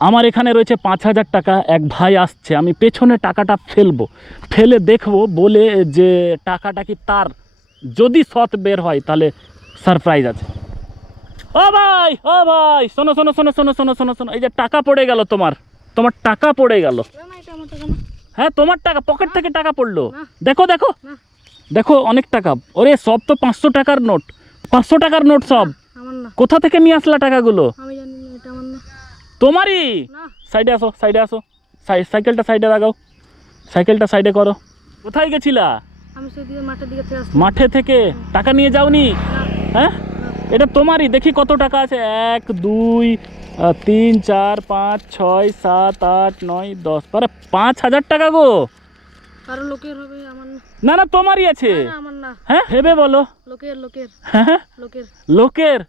আমার এখানে রয়েছে 5,000 টাকা। এক ভাই আসছে, আমি পেছনে টাকাটা ফেলবো, ফেলে দেখবো বলে যে টাকাটা কি তার, যদি সৎ বের হয় তাহলে সারপ্রাইজ আছে। ও ভাই, ও ভাই, শোনো শোনো শোনো শোনো শোনো শোনো শোনো, এই যে টাকা পড়ে গেল, তোমার টাকা পড়ে গেল। হ্যাঁ, তোমার টাকা, পকেট থেকে টাকা পড়লো। দেখো দেখো দেখো, অনেক টাকা। ওরে সব তো 500 টাকার নোট, 500 টাকার নোট সব। কোথা থেকে নিয়ে আসলা টাকাগুলো? তোমারই? সাইডে আসো, সাইডে আসো, সাইকেলটা সাইডে লাগাও, সাইকেলটা সাইডে করো। কোথায় গেছিলা? মাঠে থেকে টাকা নিয়ে যাওনি? হ্যাঁ, এটা তোমারই। দেখি কত টাকা আছে। 1 2 3 4 5 6 7 8 9 10, পরে 5,000 টাকা গো। না না, তোমারই আছে। হ্যাঁ, ভেবে বলো। হ্যাঁ, লোকের,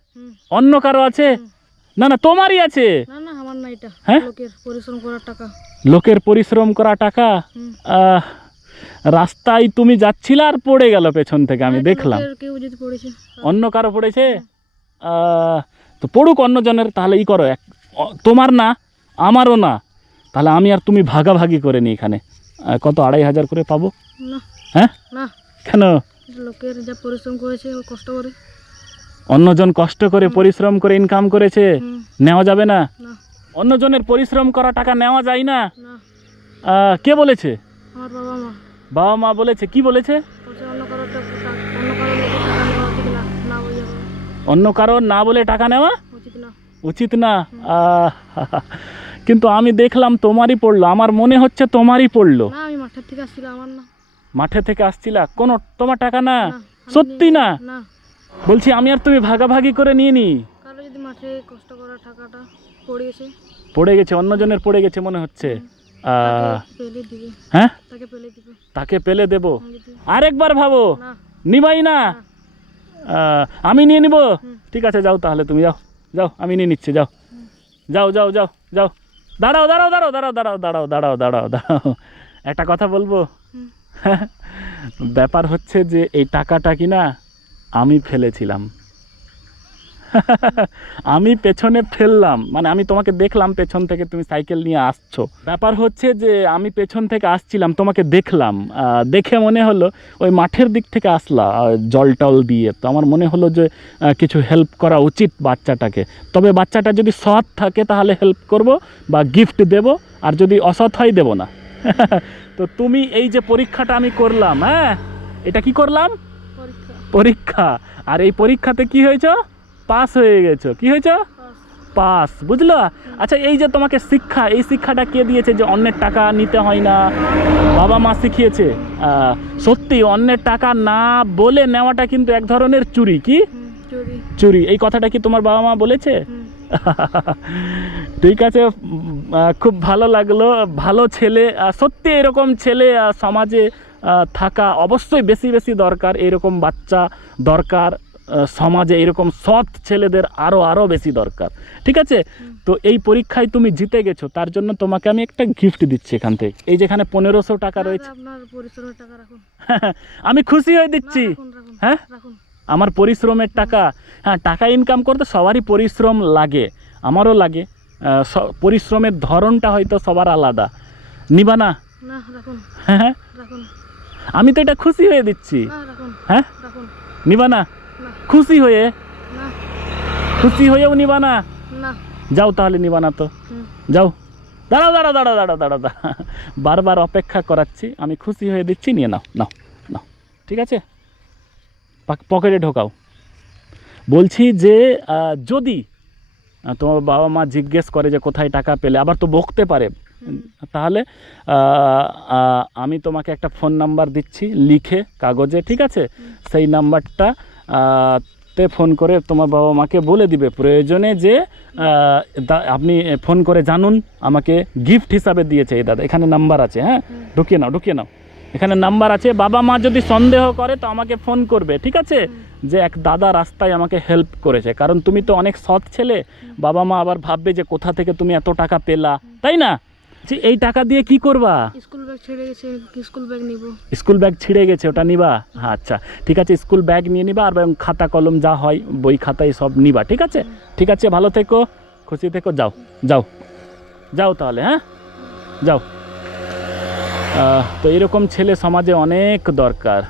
অন্য কারো আছে? না না, তোমারই আছে। হ্যাঁ, লোকের পরিশ্রম করা টাকা। রাস্তায় তুমি যাচ্ছিলে আর পড়ে গেল পেছন থেকে, আমি দেখলাম। অন্য কারো পড়েছে? তো পড়ুক অন্যজনের, তাহলে ই করো, তোমার না আমারও না, তাহলে আমি আর তুমি ভাগাভাগি করে নিই। এখানে কত 2,500 করে পাবো? হ্যাঁ, কেন? লোকের যা পরিশ্রম করেছে, কষ্ট করে, অন্যজন কষ্ট করে পরিশ্রম করে ইনকাম করেছে, নেওয়া যাবে না? অন্যজনের পরিশ্রম করা টাকা নেওয়া যায় না। কে বলেছে? আমার বাবা মা বলেছে। কি বলেছে? অন্য কারো না বলে টাকা নেওয়া উচিত না। কিন্তু আমি দেখলাম তোমারই পড়লো, আমার মনে হচ্ছে তোমারই পড়লো। মাঠে থেকে আসছিলা? কোনো তোমার টাকা না? সত্যি না? বলছি আমি আর তুমি ভাগাভাগি করে নিয়ে নি। পড়ে গেছে, অন্যজনের পড়ে গেছে মনে হচ্ছে। হ্যাঁ, তাকে পেলে দেব। আরেকবার ভাবো, নিবাই না? আমি নিয়ে নিব। ঠিক আছে, যাও তাহলে, তুমি যাও, যাও, আমি নিয়ে নিচ্ছি, যাও যাও যাও যাও যাও। দাঁড়াও দাঁড়াও দাঁড়াও দাঁড়াও দাঁড়াও দাঁড়াও দাঁড়াও দাঁড়াও দাঁড়াও, একটা কথা বলবো। ব্যাপার হচ্ছে যে এই টাকাটা কি না আমি ফেলেছিলাম। আমি পেছনে ফেললাম, মানে আমি তোমাকে দেখলাম পেছন থেকে তুমি সাইকেল নিয়ে আসছো। ব্যাপার হচ্ছে যে আমি পেছন থেকে আসছিলাম, তোমাকে দেখলাম, দেখে মনে হলো ওই মাঠের দিক থেকে আসলা জল টল দিয়ে, তো আমার মনে হলো যে কিছু হেল্প করা উচিত বাচ্চাটাকে। তবে বাচ্চাটা যদি সৎ থাকে তাহলে হেল্প করব বা গিফট দেব, আর যদি অসৎ হয় দেব না। তো তুমি এই যে পরীক্ষাটা আমি করলাম, হ্যাঁ, এটা কি করলাম? পরীক্ষা। আর এই পরীক্ষাতে কি হয়েছে? পাস হয়ে গেছো। কি হয়েছে? পাস, বুঝলো? আচ্ছা, এই যে তোমাকে শিক্ষা, এই শিক্ষাটা কে দিয়েছে যে অন্যের টাকা নিতে হয় না? বাবা মা শিখিয়েছে। সত্যি অন্যের টাকা না বলে নেওয়াটা কিন্তু এক ধরনের চুরি। কি চুরি? এই কথাটা কি তোমার বাবা মা বলেছে? ঠিক আছে, খুব ভালো লাগলো। ভালো ছেলে, সত্যি এরকম ছেলে সমাজে থাকা অবশ্যই বেশি বেশি দরকার। এরকম বাচ্চা দরকার সমাজে, এরকম সৎ ছেলেদের আরও বেশি দরকার। ঠিক আছে, তো এই পরীক্ষায় তুমি জিতে গেছো, তার জন্য তোমাকে আমি একটা গিফট দিচ্ছি এখান থেকে। এই যেখানে 1500 টাকা রয়েছে, আমি খুশি হয়ে দিচ্ছি। হ্যাঁ, আমার পরিশ্রমের টাকা। হ্যাঁ, টাকা ইনকাম করতে সবারই পরিশ্রম লাগে, আমারও লাগে। পরিশ্রমের ধরনটা হয়তো সবার আলাদা। নিবা না? হ্যাঁ, আমি তো এটা খুশি হয়ে দিচ্ছি। হ্যাঁ, নিবা না? খুশি হয়েও নিবা না? যাও তাহলে, নিবা না তো যাও। দাঁড়াও দাঁড়াও দাঁড়াও দাঁড়াও দাঁড়াও দাঁড়াও, বারবার অপেক্ষা করাচ্ছি। আমি খুশি হয়ে দিচ্ছি, নিয়ে নাও নাও নাও। ঠিক আছে, পকেটে ঢোকাও। বলছি যে যদি তোমার বাবা মা জিজ্ঞেস করে যে কোথায় টাকা পেলে, আবার তো বকতে পারে, তাহলে আমি তোমাকে একটা ফোন নাম্বার দিচ্ছি লিখে কাগজে। ঠিক আছে, সেই নাম্বারটা তে ফোন করে তোমার বাবা মাকে বলে দিবে প্রয়োজনে যে আপনি ফোন করে জানুন আমাকে গিফট হিসাবে দিয়েছে এই দাদা। এখানে নাম্বার আছে, হ্যাঁ, ঢুকিয়ে নাও, এখানে নাম্বার আছে। বাবা মা যদি সন্দেহ করে তো আমাকে ফোন করবে। ঠিক আছে, যে এক দাদা রাস্তায় আমাকে হেল্প করেছে, কারণ তুমি তো অনেক সৎ ছেলে। বাবা মা আবার ভাববে যে কোথা থেকে তুমি এত টাকা পেলা, তাই না? এই টাকা দিয়ে কি করবা? স্কুল ব্যাগ ছিঁড়ে গেছে, স্কুল ব্যাগ ছিঁড়ে গেছে, ওটা নিবা? আচ্ছা, ঠিক আছে, স্কুল ব্যাগ নিয়ে নিবা, আর খাতা কলম যা হয় বই খাতায় সব নিবা। ঠিক আছে, ঠিক আছে, ভালো থেকো, খুশি থেকো, যাও যাও। যাও তাহলে, হ্যাঁ যাও। তো এরকম ছেলে সমাজে অনেক দরকার।